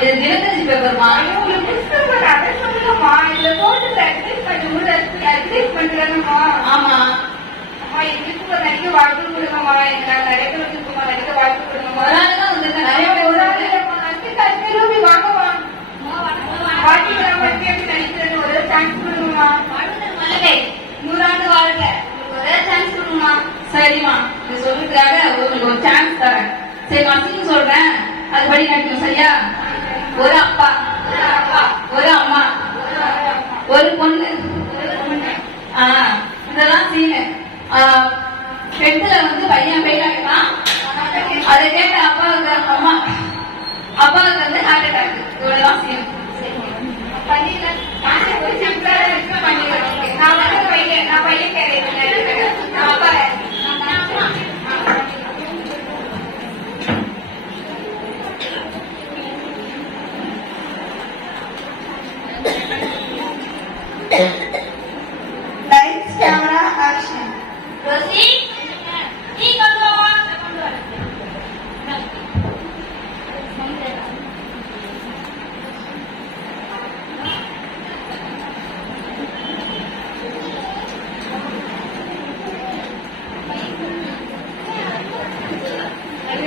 இது தினத்தந்தி பேப்பர்மா. உங்களுக்கு புத்தகம் அதை சொல்லுங்கம்மா. இதுல போட்டு அட்வர்டைஸ்மெண்ட் தானம்மா. ஆமா அம்மா, எங்களுக்கு ஒரு நிறைய வாழ்த்து கொடுங்கம்மா. எங்களால் நிறைய பேர் இருக்குமா, நிறைய வாழ்த்து கொடுங்கம்மா. ஒரு நாள் தான் வந்து நிறைய ரூபி வாங்கம்மா. வாழ்க்கைகளை பற்றி எப்படி நினைக்கிறது ஒரே சான்ஸ் கொடுங்கம்மா. 100 ஆண்டு வாழ்க, ஒரே சான்ஸ் கொடுங்கம்மா. சரிம்மா, நீ சொல்லிருக்காக உங்களுக்கு ஒரு சான்ஸ் தரேன். சரி, மசின்னு சொல்றேன், அது படி நடிக்கணும். சரியா? ஒரு அப்பா, ஒரு அம்மா, ஒரு பொண்ணு. இதெல்லாம் சீனு. பெண்ல வந்து பையன் பெயில் ஆகிட்டான். அதை கேட்ட அப்பாவுக்கு அப்பாவுக்கு வந்து ஹார்ட் அட்டாக். இவ்வளவுதான் சீன். நான் பையன் கேட்கிறேன். அப்பா Lights, camera, action. Rosie, நீ கொண்டு வா.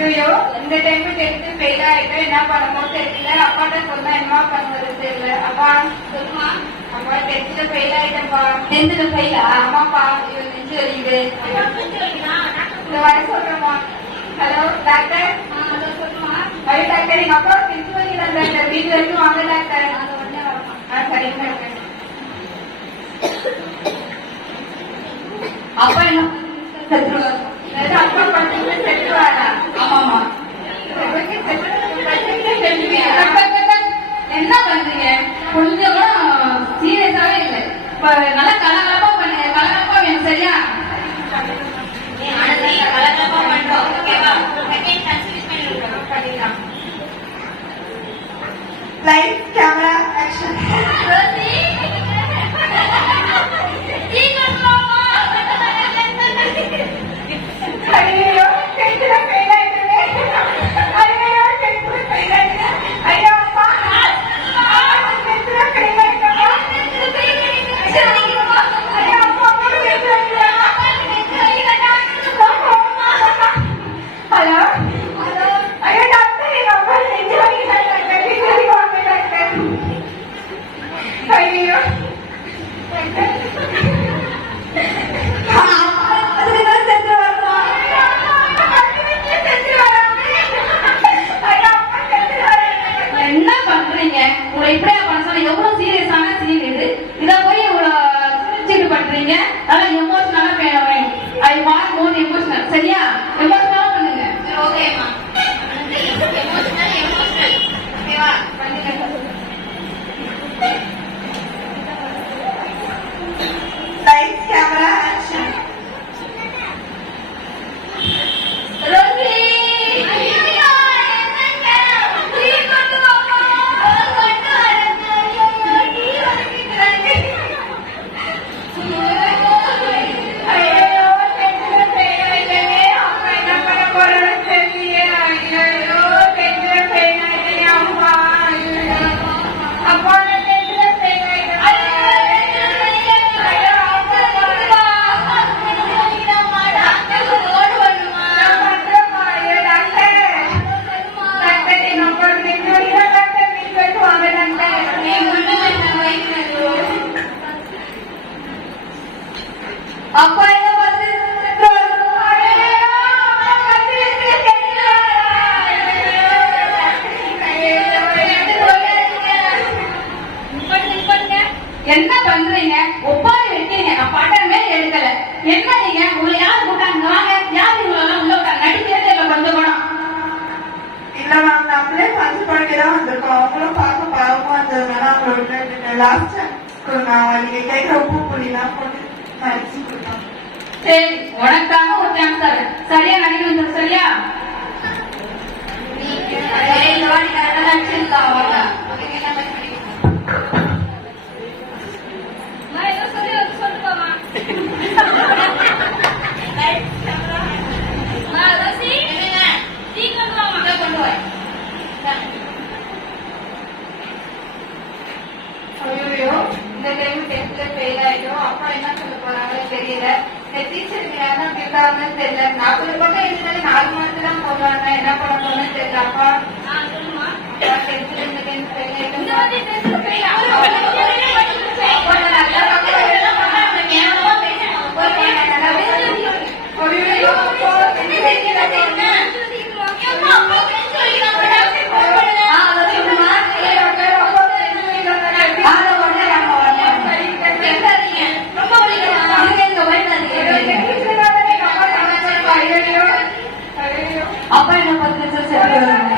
ஐயோ, இந்த டைம் டென்த் ஃபெயில் ஆயிட்டு என்ன பண்ணமோ தெரியல. அப்பாட்ட சொன்னா என்ன பண்ணுவது தெரியல. அப்பா சொல்லுமா. அப்பா டென்த்ல ஃபெயில் ஆயிட்டேன்ப்பா. டென்த்ல ஃபெயிலா? ஆமாப்பா. ஐயோ, நெஞ்சு வலிக்குது. இந்த வர சொல்றேம்மா. Hello doctor. சொல்லுமா. ஐயோ டாக்டர், எங்க அப்பா நெஞ்சு வலிக்குது டாக்டர். வீட்டு வரைக்கும் வாங்க டாக்டர். சரிங்க டாக்டர். அப்பா என்ன செத்துருவாரு? அப்பா பத்து செத்துருவாரா? ஆமாமா. என்ன பண்றீங்க? கொஞ்சம் கூட சீரியஸாவே இல்லை. நல்லா கலகலப்பா பண்ணு. கலகலப்பா வேணும். சரியா? கலகலப்பா பண்றோம். Lights, camera, action. ஐயோ, டென்த்ல ஃபெயில் ஆயிட்டேனே. ஐயோ, டென்த்ல ஃபெயில் ஆயிட்டேன். ஐயோ அப்பா, டென்த்ல ஃபெயில் ஆயிட்டேன். ஐயோ அப்பா, டென்த்ல ஹலோ ஐயோ டாக்டர், எங்க அப்பா நெஞ்சு வலிக்குது டாக்டர். வீட்டுக்கு வாங்க டாக்டர். ஐயோ என்ன பண்றீங்க? உங்களை இப்படியா பண்ண சொன்ன? எவ்வளவு சீரியஸான சீன் இது. இத போய் இவ்வளவு சிரிச்சுட்டு பண்றீங்க. நல்லா எமோஷனலா வேணும். I want more emotional. சரியா? எமோஷனலா பண்ணுங்க. ஓகேமா. எமோஷனல் ஓகேவா? பண்ணுங்க. Lights, camera, action. ரோசி, அப்பா என்ன பண்றது? என்ன பண்றீங்க? ஒப்பாரி வெட்டீங்க. நான் படமே எடுக்கல. என்ன நீங்க? உங்களை யாரு கூட்டாங்க? யாரு இவங்களெல்லாம் உள்ள விட்டாங்க? நடிக்கிறதே இல்ல கொஞ்சம் கூட. இல்ல மேம், நம்மளே பஞ்சு பண்ணிதான் வந்திருக்கோம். அவங்களும் பார்க்க பாவமா இருந்ததுனால அவங்களோட லாஸ்ட் நீங்க கேட்கிற உப்பு புள்ளிலாம் போட்டு நடிச்சு கொடுத்தோம். சரி, உனக்காக ஒரு சான்ஸ் தரேன். சரியா நடிக்கணும். சரியா? டீச்சருக்கு யாரும் கேட்காங்கன்னு தெரியல. 40 பக்கம் எழுதினாலே 4 மார்க் தான் போடுறாங்க. என்ன பண்ண போறேன்னு தெரியல. அப்பா அப்பா என்ன 10 நிமிஷம் சேர்த்து வருவாங்க.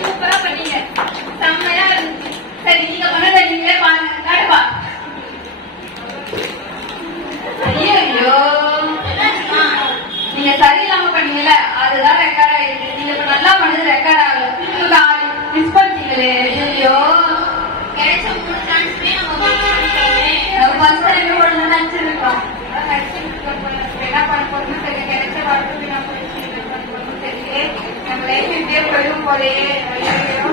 சூப்பரா பண்ணீங்க. செம்மையா இருந்துச்சு. சரி, நீங்க பண்ணதை நீங்களே பாருங்க. காட்டுப்பா. ஐயோ, நீங்க சரியில்லாம பண்ணீங்கல்ல, அதுதான் ரெக்கார்ட் ஆயிருக்கு. நீங்க இப்ப நல்லா பண்ணது ரெக்கார்ட் ஆகல. மிஸ் பண்ணிட்டீங்களே. ஐயோ, கிடைச்ச 3 சான்ஸுமே நம்ம ஃபர்ஸ்ட் டைம் ஒழுங்கா நினைச்சிருக்கோம். என்ன பண்ண போறோம்னு தெரியல. கிடைச்ச வாழ்க்கை நான் போயிடுச்சு. என்ன பண்ண போறோம்னு தெரியல. நம்ம லைஃப் இப்படியே போயிடும் போலயே. ஐயோ,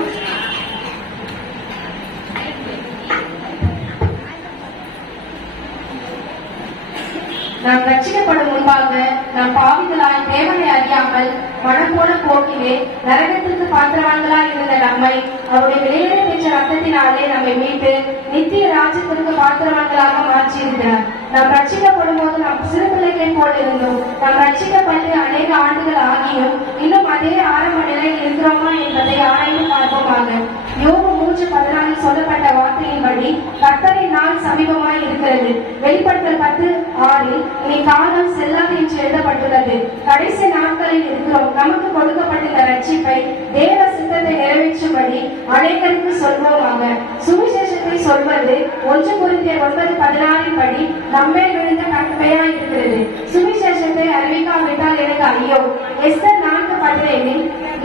நாம் ரட்சிக்கப்படும் முன்பாக நாம் பாவிகளாய் தேவனை அறியாமல் மனம் போல போக்கிலே நரகத்திற்கு பாத்திரவான்களாய் இருந்த நம்மை அவருடைய வெளியேற பெற்ற ரத்தத்தினாலே நம்மை மீட்டு நித்திய ராஜ்யத்திற்கு பாத்திரவான்களாக மாற்றி இருக்கிறார். நாம் ரட்சிக்கப்படும் போது நாம் சிறு பிள்ளைகளை போல் இருந்தோம். நாம் ரட்சிக்கப்பட்டு அநேக ஆண்டுகள் ஆகியும் இன்னும் அதே ஆரம்ப நிலையில் இருக்கிறோமா என்பதை ஆராய்ந்து பார்ப்போமாக. யோபு 3:14 சொல்லப்பட்ட வார்த்தையின்படி கர்த்தரின் நாள் சமீபமாய் இருக்கிறது. வெளிப்படுத்தல் 10:6 இனி காலம் செல்லாது என்று எழுதப்பட்டுள்ளது. கடைசி நாட்களில் இருக்கிறோம். நமக்கு கொடுக்கப்பட்டுள்ள ரட்சிப்பை தேவ சித்தத்தை நிறைவேற்றும்படி அநேகருக்கு சொல்வோமாக. சுவிசேஷத்தை சொல்வது 1 கொரிந்தியர் 9:16 படி நம்மேல் விழுந்த கட்டளையாய் இருக்கிறது. சுவிசேஷத்தை அறிவிக்காவிட்டால் எனக்கு ஐயோ. எஸ்தர் 4:17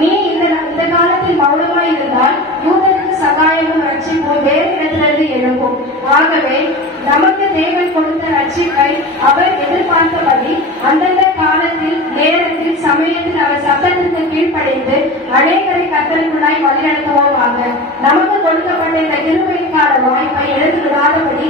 நீ இந்த காலத்தில் மௌனமாய் இருந்தால் யூதருக்கு சகாயமும் ரட்சிப்பும் வேறு இடத்திலிருந்து எழும்பும். ஆகவே நமக்கு தேவன் கொடுத்த ரட்சிப்பை அவர் எதிர்பார்த்தபடி அந்தந்த காலத்தில் நேரத்தில் சமயத்தில் அவர் சத்தத்திற்கு கீழ்ப்படைந்து அநேகரை கர்த்தருக்குள்ளாய் வழிநடத்துவோமாக. நமக்கு கொடுக்கப்பட்ட இந்த கிருபைக்கான வாய்ப்பை எழுந்து விடாதபடி